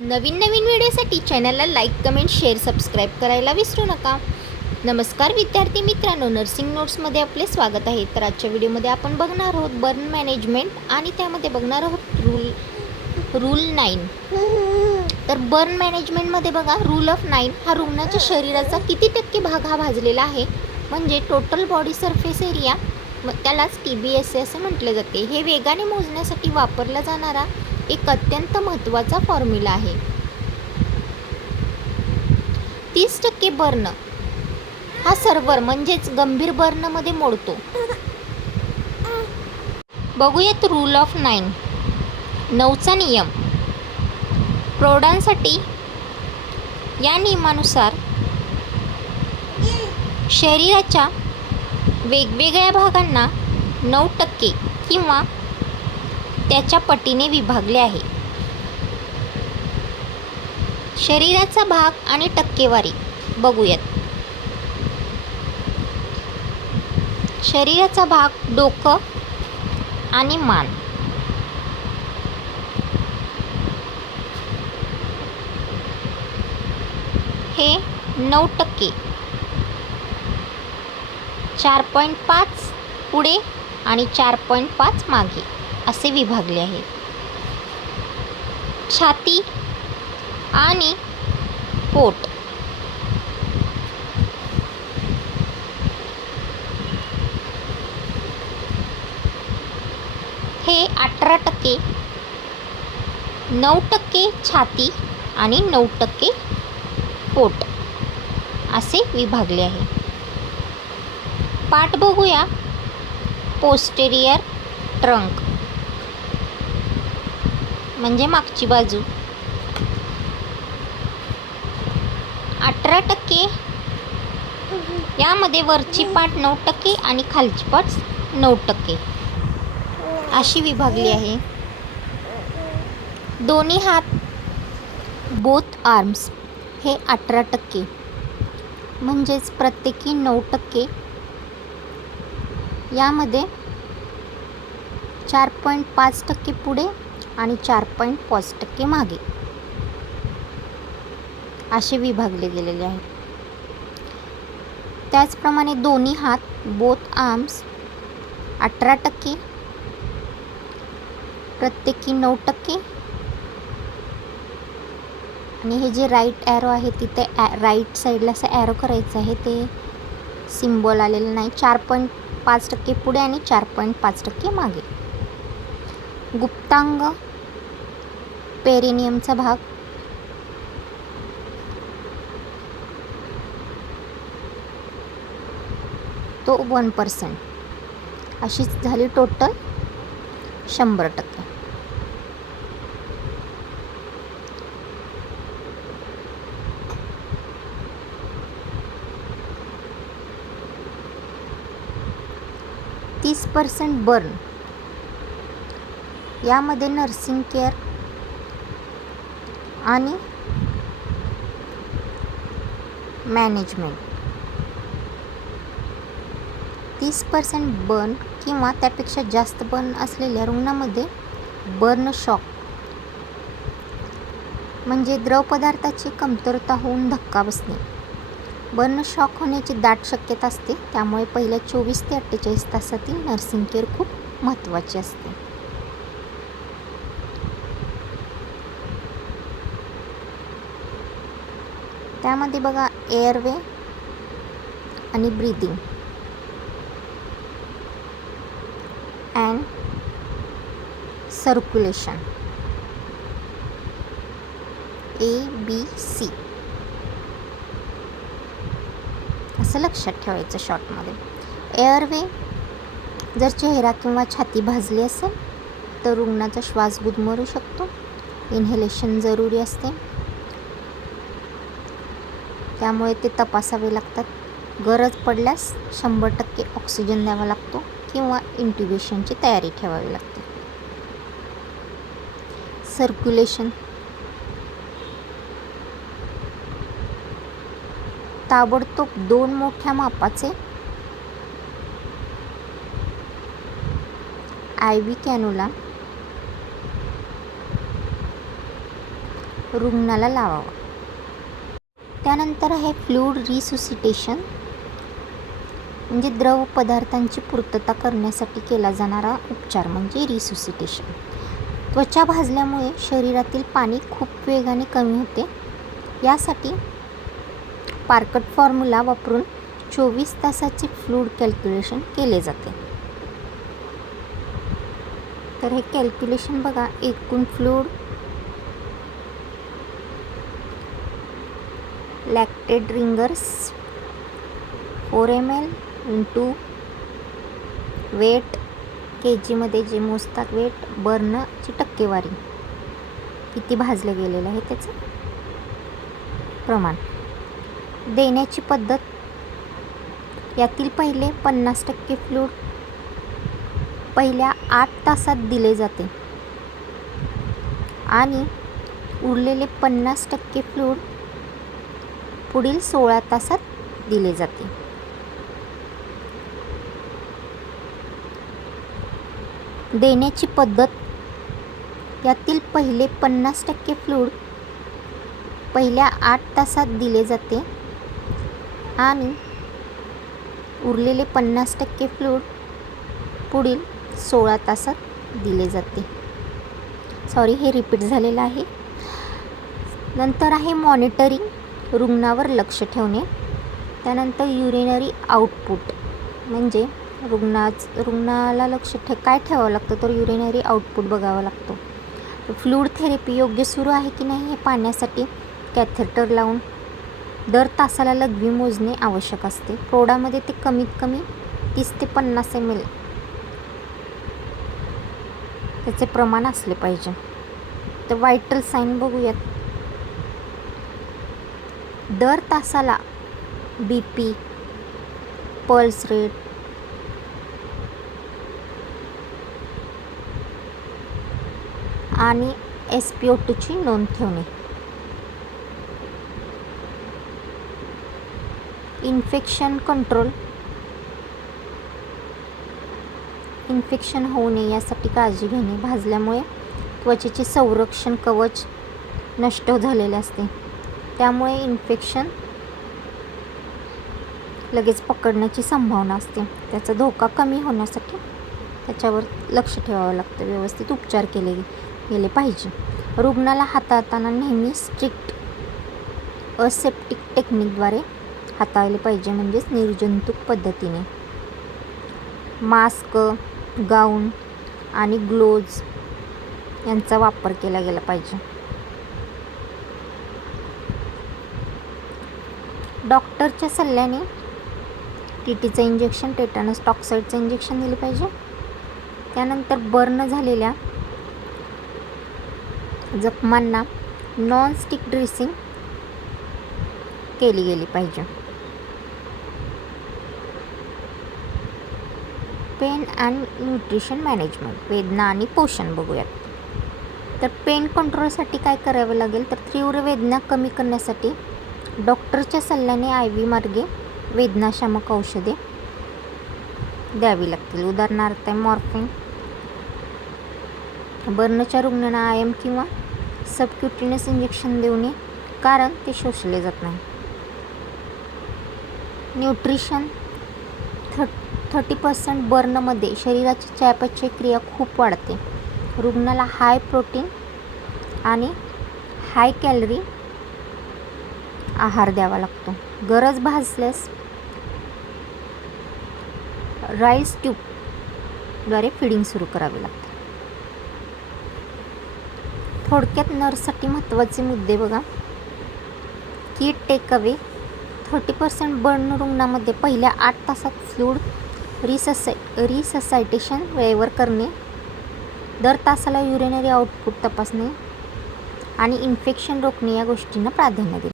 नवीन व्हिडिओसाठी चॅनलला like, comment, share, subscribe करायला विसरू नका. नमस्कार विद्यार्थी मित्रांनो, नर्सिंग नोट्समध्ये आपले स्वागत आहे. तर आजच्या व्हिडिओमध्ये आपण बघणार आहोत बर्न मॅनेजमेंट आणि त्यामध्ये बघणार आहोत रूल 9. तर बर्न मॅनेजमेंटमध्ये बघा, रूल ऑफ 9 हा रुग्णाच्या शरीराचा किती टक्के भाग हा भाजलेला आहे, म्हणजे टोटल बॉडी सरफेस एरिया, त्यालाच TBSA असे म्हटले जाते. हे वेगाने मोजण्यासाठी वापरला जाणारा एक अत्यंत महत्त्वाचा फॉर्म्युला आहे. 30% बर्न हा सर्व्हर म्हणजेच गंभीर बर्नमध्ये मोडतो. बघूयात रूल ऑफ 9. 9चा नियम. प्रौढांसाठी या नियमानुसार शरीराच्या वेगवेगळ्या भागांना 9% किंवा त्याच्या पटीने विभागले आहे. शरीराचा भाग आणि टक्केवारी बघूयात. शरीराचा भाग डोकं आणि मान. हे 9%, 4.5 पुढे आणि 4.5 मागे असे विभागले आहे. छाती आणि पोट हे 18%, 9% छाती आणि 9% पोट असे विभागले आहे. पाठ बघूया. पोस्टेरियर ट्रंक म्हणजे मागची बाजू 18%, यामध्ये वरची पाठ 9% आणि खालची पाठ 9% अशी विभागली आहे. दोन्ही हात बोथ आर्म्स हे 18%, म्हणजेच प्रत्येकी 9%, यामध्ये 4.5% पुढे आणि 4.5% मागे असे विभागले गेलेले आहेत. त्याचप्रमाणे दोन्ही हात बोथ आर्म्स 18%, प्रत्येकी 9%, आणि हे जे राईट ॲरो आहे तिथे राईट साईडला असं ॲरो करायचं आहे, ते सिम्बॉल आलेलं नाही. 4.5% पुढे आणि 4.5% मागे. गुप्तांग पेरिनियमचा भाग तो 1%. अशीच झाली टोटल 100%. %30 बर्न, यामध्ये नर्सिंग केअर आणि मॅनेजमेंट. 30% बर्न किंवा त्यापेक्षा जास्त बर्न असलेल्या रुग्णामध्ये बर्न शॉक म्हणजे द्रव पदार्थाची कमतरता होऊन धक्का बसणे. बर्न शॉक होण्याची दाट शक्यता असते, त्यामुळे पहिल्या 24 ते 48 तासातील नर्सिंग केअर खूप महत्त्वाची असते. त्यामध्ये बघा, एअरवे आणि ब्रीदिंग अँड सर्क्युलेशन, ABC असं लक्षात ठेवायचं शॉर्टमध्ये. एअरवे, जर चेहरा किंवा छाती भाजली असेल तर रुग्णाचा श्वास गुदमरू शकतो. इन्हेलेशन जरुरी असते, त्यामुळे ते तपासावे लागतात. गरज पडल्यास 100% ऑक्सिजन द्यावा लागतो किंवा इंट्युबेशनची तयारी ठेवावी लागते. सर्क्युलेशन, ताबडतोब 2 मोठ्या मापाचे IV कॅन्युला रुग्णाला लावावा. त्यानंतर आहे फ्लूइड रिसुसिटेशन, म्हणजे द्रव पदार्थांची पूर्तता करण्यासाठी केला जाणारा उपचार म्हणजे रिसुसिटेशन. त्वचा भाजल्यामुळे शरीरातील पाणी खूप वेगाने कमी होते. यासाठी पार्कट फॉर्म्युला वापरून 24 तासाचे फ्लूइड कॅल्क्युलेशन केले जाते. तर हे कॅल्क्युलेशन बघा, एकूण fluid, lactated Ringer's 4 ml into weight, kg जे मोजतात वेट, बर्नची टक्केवारी, किती भाजलं गेलेलं आहे त्याचं प्रमाण. देण्याची पद्धत, यातील पहिले 50% फ्लूइड पहिल्या 8 तासात दिले जाते आणि उरलेले 50% फ्लूइड पुढील 16 तासात दिले जाते. देण्याची पद्धत, यातील पहिले 50% फ्लूइड पहिल्या 8 तासात दिले जाते आणि उरलेले 50% फ्लूइड पुढील 16 तासात दिले जाते. हे रिपीट झालेलं आहे. नंतर आहे मॉनिटरिंग, रुग्णावर लक्ष ठेवणे. त्यानंतर युरिनरी आउटपुट, म्हणजे रुग्णाला काय ठेवावं लागतं, तर युरिनरी आउटपुट बघावं लागतो. फ्लूइड थेरपी योग्य सुरू आहे की नाही हे पाहण्यासाठी कॅथेटर लावून दर तासाला लघवी मोजणे आवश्यक असते. प्रौढामध्ये ते कमीत कमी 30 ते 50 ml त्याचे प्रमाण असले पाहिजे. तर व्हायटल साईन बघूयात. दर तासाला BP, पल्स रेट, आणि SpO2ची नोंद ठेवणे. इन्फेक्शन कंट्रोल, इन्फेक्शन होऊ नये यासाठी काळजी घेणे. भाजल्यामुळे त्वचेचे संरक्षण कवच नष्ट झालेले असते, त्यामुळे इन्फेक्शन लगेच पकडण्याची संभावना असते. त्याचा धोका कमी होण्यासाठी त्याच्यावर लक्ष ठेवावं लागतं. व्यवस्थित उपचार केले गेले पाहिजे. रुग्णाला हाताळताना नेहमी स्ट्रिक्ट असेप्टिक टेक्निकद्वारे हाताळले पाहिजे, म्हणजेच निर्जंतुक पद्धतीने. मास्क, गाऊन आणि ग्लोव्ज यांचा वापर केला गेला पाहिजे. डॉक्टरच्या सल्ल्याने TTचं इंजेक्शन, टेटनस टॉक्साईडचं इंजेक्शन दिले पाहिजे. त्यानंतर बर्न झालेल्या जखमांना नॉन-स्टिक ड्रेसिंग केली गेली पाहिजे. पेन अँड न्यूट्रिशन मॅनेजमेंट, वेदना आणि पोषण बघूयात. तर पेन कंट्रोलसाठी काय करावं लागेल, तर तीव्र वेदना कमी करण्यासाठी डॉक्टरच्या सल्ल्याने IV मार्गे वेदनाशामक औषधे द्यावी लागतील. उदाहरणार्थ मॉर्फिन. बर्नच्या रुग्णांना IM किंवा सबक्युटेनियस इंजेक्शन देऊ नये, कारण ते शोषले जात नाही. न्यूट्रिशन, 30% बर्नमध्ये शरीराची चयापचय क्रिया खूप वाढते. रुग्णाला हाय प्रोटीन आणि हाय कॅलरी आहार द्यावा लागतो. गरज भासल्यास राईस ट्यूबद्वारे फीडिंग सुरू करावे लागते. थोडक्यात नर्ससाठी महत्त्वाचे मुद्दे बघा. की टेक अवे, 30% बर्न रुग्णामध्ये पहिल्या 8 तासात फ्लूइड रिससायटेशन वेळेवर करणे, दर तासाला युरिनरी आउटपुट तपासणे आणि इन्फेक्शन रोखणे या गोष्टींना प्राधान्य दिले.